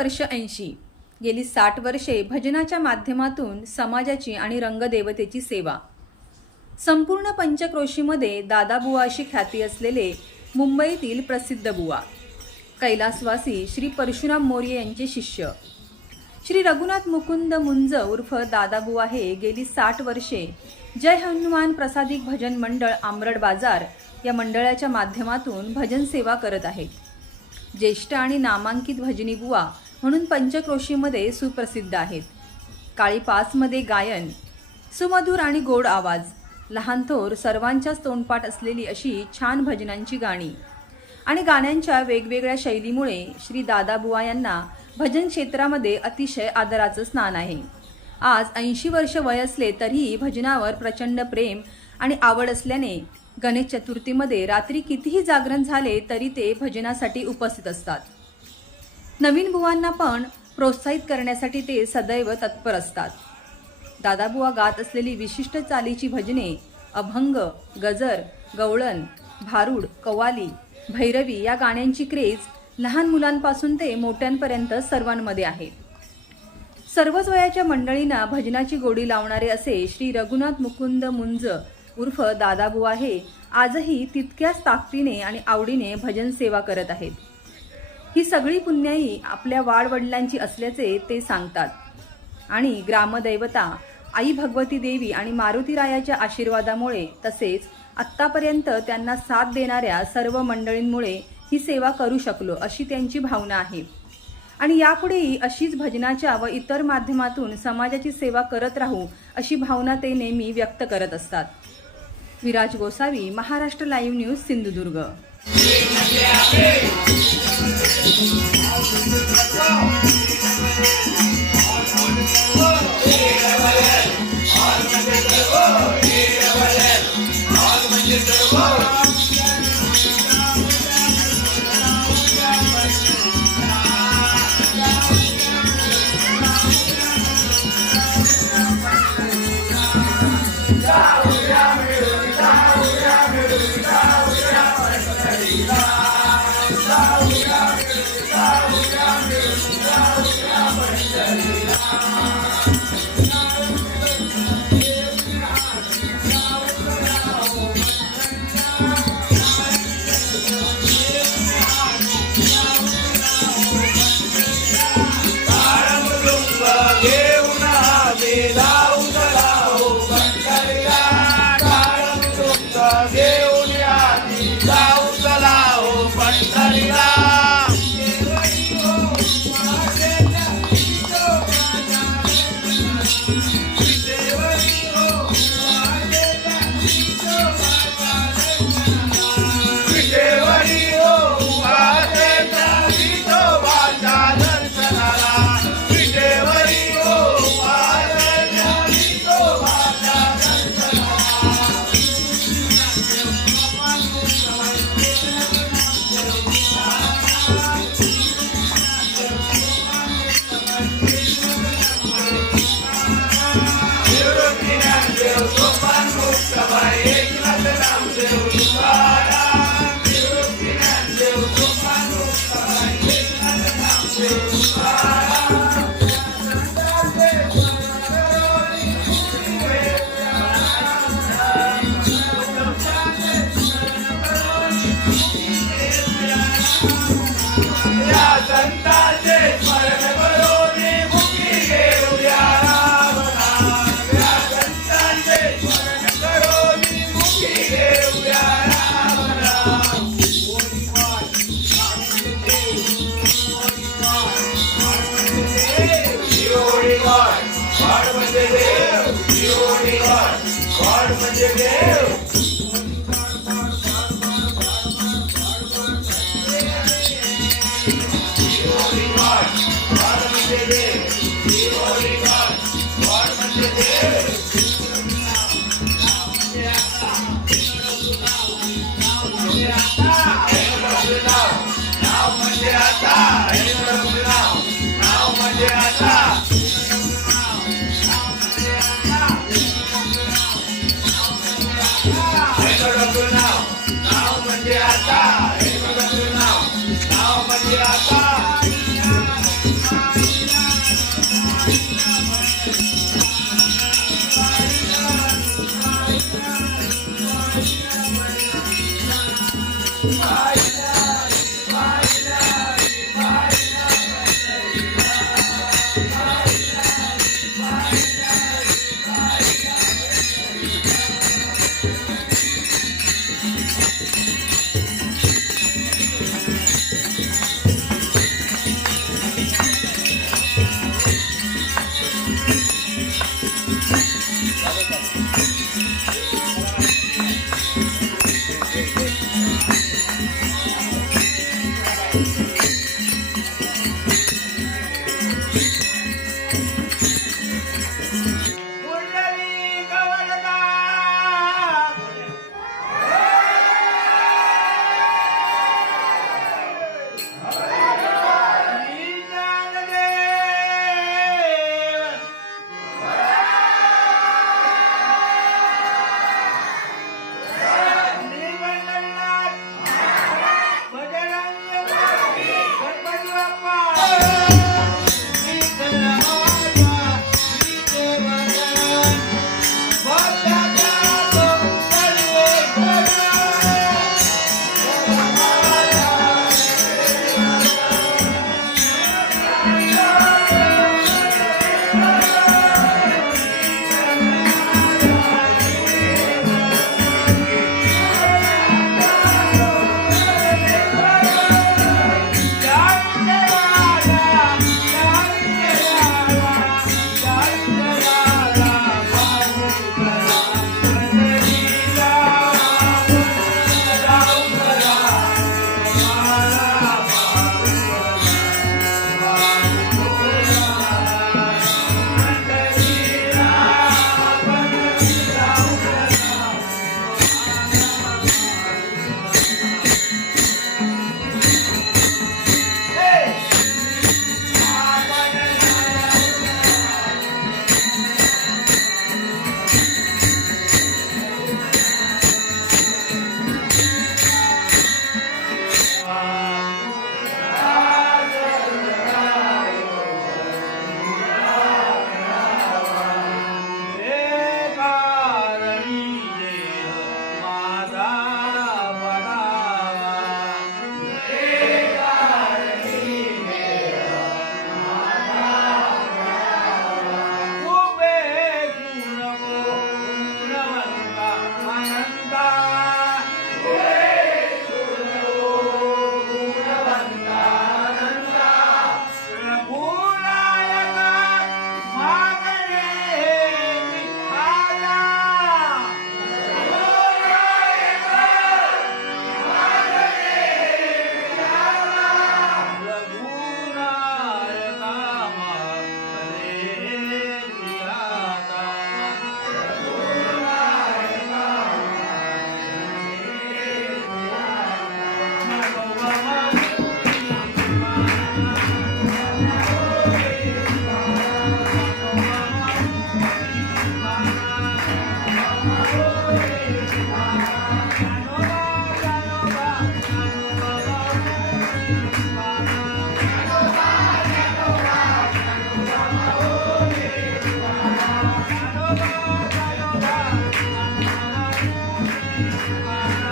वर्ष ऐंशी. गेली साठ वर्षे भजनाच्या माध्यमातून समाजाची आणि रंगदेवतेची सेवा. संपूर्ण पंचक्रोशीमध्ये दादाबुवा अशी ख्याती असलेले मुंबईतील प्रसिद्ध बुवा. कैलासवासी श्री परशुराम मोरे यांचे शिष्य. श्री रघुनाथ मुकुंद मुंज उर्फ दादाबुवा हे गेली साठ वर्षे जय हनुमान प्रसादिक भजन मंडळ आमरड बाजार या मंडळाच्या माध्यमातून भजन सेवा करत आहेत. ज्येष्ठ आणि नामांकित भजनी बुवा म्हणून पंचक्रोशीमध्ये सुप्रसिद्ध आहेत. काळीपासमध्ये गायन सुमधुर आणि गोड आवाज लहान थोर सर्वांच्याच तोंडपाठ असलेली अशी छान भजनांची गाणी. आणि गाण्यांच्या वेगवेगळ्या शैलीमुळे श्री दादाबुवा यांना भजन क्षेत्रामध्ये अतिशय आदराचं स्नान आहे. आज ऐंशी वर्ष वय असले तरीही भजनावर प्रचंड प्रेम आणि आवड असल्याने गणेश चतुर्थीमध्ये रात्री कितीही जागरण झाले तरी ते भजनासाठी उपस्थित असतात. नवीन बुवांना पण प्रोत्साहित करण्यासाठी ते सदैव तत्पर असतात. दादाबुवा गात असलेली विशिष्ट चालीची भजने अभंग गजर गवळण भारूड कव्वाली भैरवी या गाण्यांची क्रेज लहान मुलांपासून ते मोठ्यांपर्यंत सर्वांमध्ये आहे. सर्वच वयाच्या मंडळींना भजनाची गोडी लावणारे असे श्री रघुनाथ मुकुंद मुंज उर्फ दादाबुवा हे आजही तितक्याच ताकदीने आणि आवडीने भजन सेवा करत आहेत. ही सगळी पुण्याई आपल्या वाडवडिलांची असल्याचे ते सांगतात. आणि ग्रामदैवता आई भगवती देवी आणि मारुतीरायाच्या आशीर्वादामुळे तसेच आत्तापर्यंत त्यांना साथ देणाऱ्या सर्व मंडळींमुळे ही सेवा करू शकलो अशी त्यांची भावना आहे. आणि यापुढेही अशीच भजनाच्या व इतर माध्यमातून समाजाची सेवा करत राहू अशी भावना ते नेहमी व्यक्त करत असतात. Viraj Gosavi Maharashtra live news Sindhudurg. Oh! Yeah. या संतांचे स्मरण करून मुक्ती घेऊया रामनाम. या संतांचे Bye.